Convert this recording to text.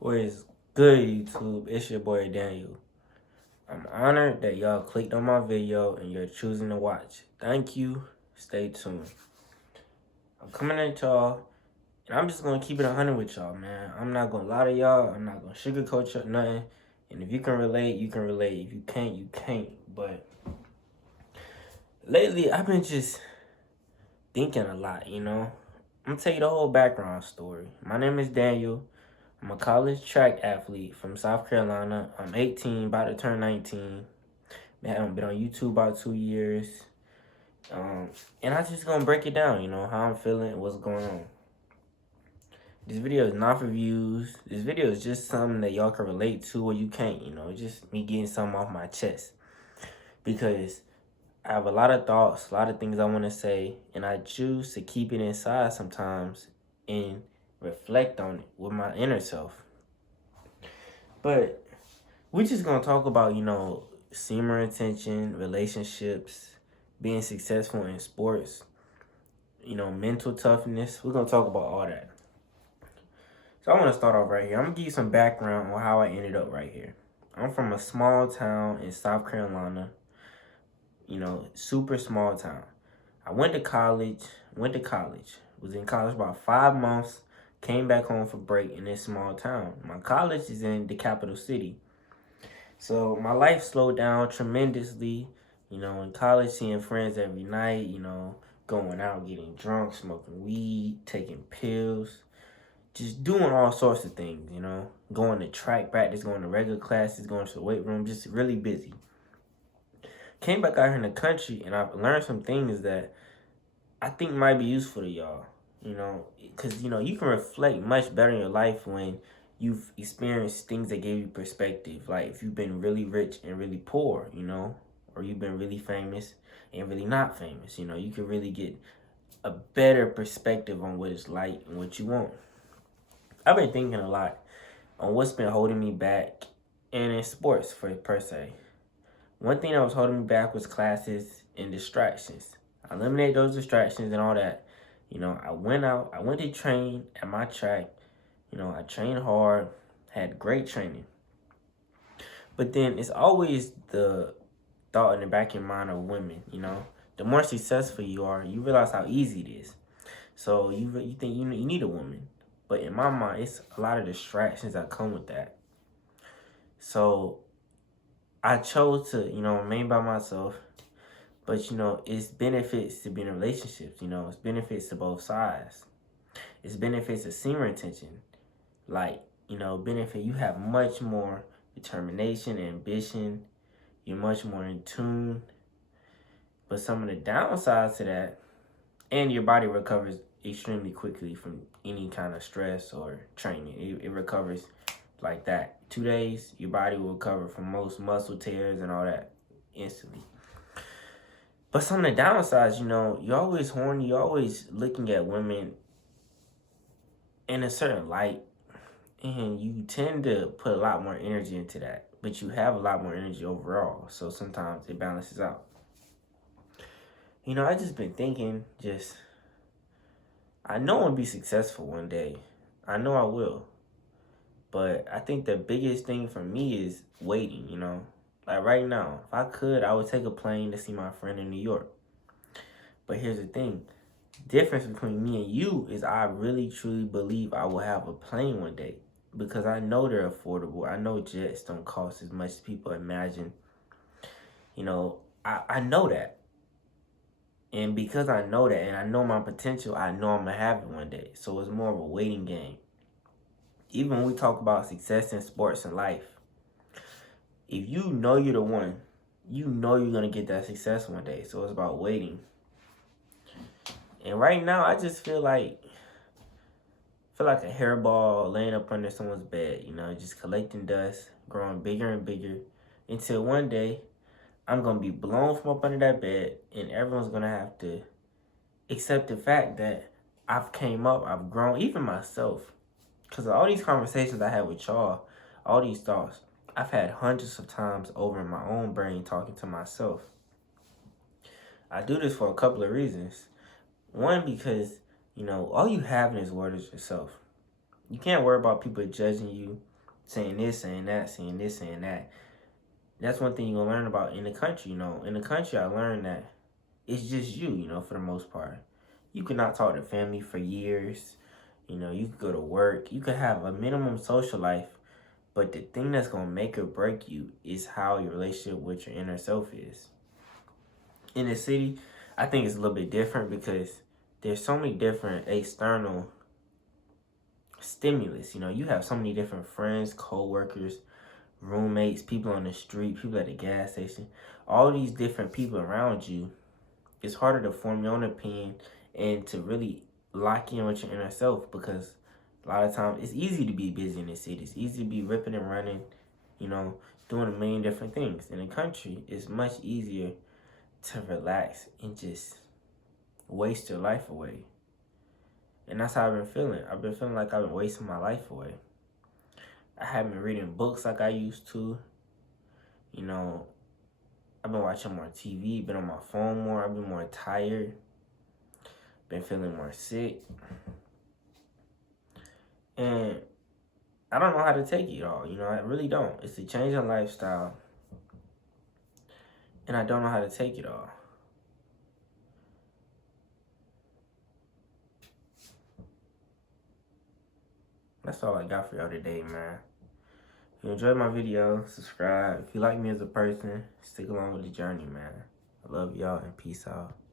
What is good, YouTube? It's your boy Daniel. I'm honored that y'all clicked on my video and you're choosing to watch. Thank you. Stay tuned. I'm coming at y'all, and I'm just gonna keep it 100 with y'all, man. I'm not gonna lie to y'all. I'm not gonna sugarcoat y'all nothing. And if you can relate, you can relate. If you can't, you can't. But lately, I've been just thinking a lot. I'm gonna tell you the whole background story. My name is Daniel. I'm a college track athlete from South Carolina. I'm 18, about to turn 19. I haven't been on YouTube about 2 years. And I just gonna break it down, how I'm feeling, what's going on. This video is not for views. This video is just something that y'all can relate to or you can't, just me getting something off my chest. Because I have a lot of thoughts, a lot of things I want to say, and I choose to keep it inside sometimes and reflect on it with my inner self. But we just gonna talk about, semen retention, relationships, being successful in sports, mental toughness. We're gonna talk about all that. So I wanna start off right here. I'm gonna give you some background on how I ended up right here. I'm from a small town in South Carolina, super small town. I went to college, was in college about 5 months, came back home for break in this small town. My college is in the capital city. So my life slowed down tremendously, in college, seeing friends every night, going out, getting drunk, smoking weed, taking pills, just doing all sorts of things, going to track practice, going to regular classes, going to the weight room, just really busy. Came back out here in the country and I've learned some things that I think might be useful to y'all, because, you can reflect much better in your life when you've experienced things that gave you perspective. Like if you've been really rich and really poor, or you've been really famous and really not famous, you can really get a better perspective on what it's like and what you want. I've been thinking a lot on what's been holding me back and in sports per se. One thing that was holding me back was classes and distractions. I eliminated those distractions and all that. I went out, I went to train at my track. I trained hard, had great training. But then it's always the thought in the back of your mind of women. The more successful you are, you realize how easy it is. So you think you need a woman. But in my mind, it's a lot of distractions that come with that. So I chose to, remain by myself. But, it's benefits to being in relationships, it's benefits to both sides. It's benefits of semen retention. Benefit, you have much more determination, ambition. You're much more in tune. But some of the downsides to that, and your body recovers extremely quickly from any kind of stress or training. It recovers like that. 2 days, your body will recover from most muscle tears and all that instantly. But some of the downsides, you're always horny. You're always looking at women in a certain light. And you tend to put a lot more energy into that. But you have a lot more energy overall. So sometimes it balances out. I just been thinking, I know I'll be successful one day. I know I will. But I think the biggest thing for me is waiting. Like right now, if I could, I would take a plane to see my friend in New York. But here's the thing. Difference between me and you is I really truly believe I will have a plane one day. Because I know they're affordable. I know jets don't cost as much as people imagine. I know that. And because I know that and I know my potential, I know I'm going to have it one day. So it's more of a waiting game. Even when we talk about success in sports and life, if you know you're the one, you know you're going to get that success one day. So it's about waiting. And right now, I just feel like a hairball laying up under someone's bed, just collecting dust, growing bigger and bigger, until one day I'm going to be blown from up under that bed, and everyone's going to have to accept the fact that I've came up, I've grown, even myself. Because all these conversations I had with y'all, all these thoughts, I've had hundreds of times over in my own brain talking to myself. I do this for a couple of reasons. One, because all you have in this world is yourself. You can't worry about people judging you. saying this, saying that, saying this, saying that. That's one thing you're gonna learn about in the country, you know. In the country, I learned that it's just you know, for the most part. You cannot talk to family for years. You know, you could go to work. You could have a minimum social life. But the thing that's gonna make or break you is how your relationship with your inner self is. In the city, I think it's a little bit different because there's so many different external stimulus. You know, you have so many different friends, co-workers, roommates, people on the street, people at the gas station, all these different people around you. It's harder to form your own opinion and to really lock in with your inner self because a lot of times it's easy to be busy in the city. It's easy to be ripping and running, you know, doing a million different things. In the country, it's much easier to relax and just waste your life away. And that's how I've been feeling. I've been feeling like I've been wasting my life away. I haven't been reading books like I used to. You know, I've been watching more TV, been on my phone more. I've been more tired, been feeling more sick. And I don't know how to take it all. You know, I really don't. It's a change in lifestyle. And I don't know how to take it all. That's all I got for y'all today, man. If you enjoyed my video, subscribe. If you like me as a person, stick along with the journey, man. I love y'all and peace out.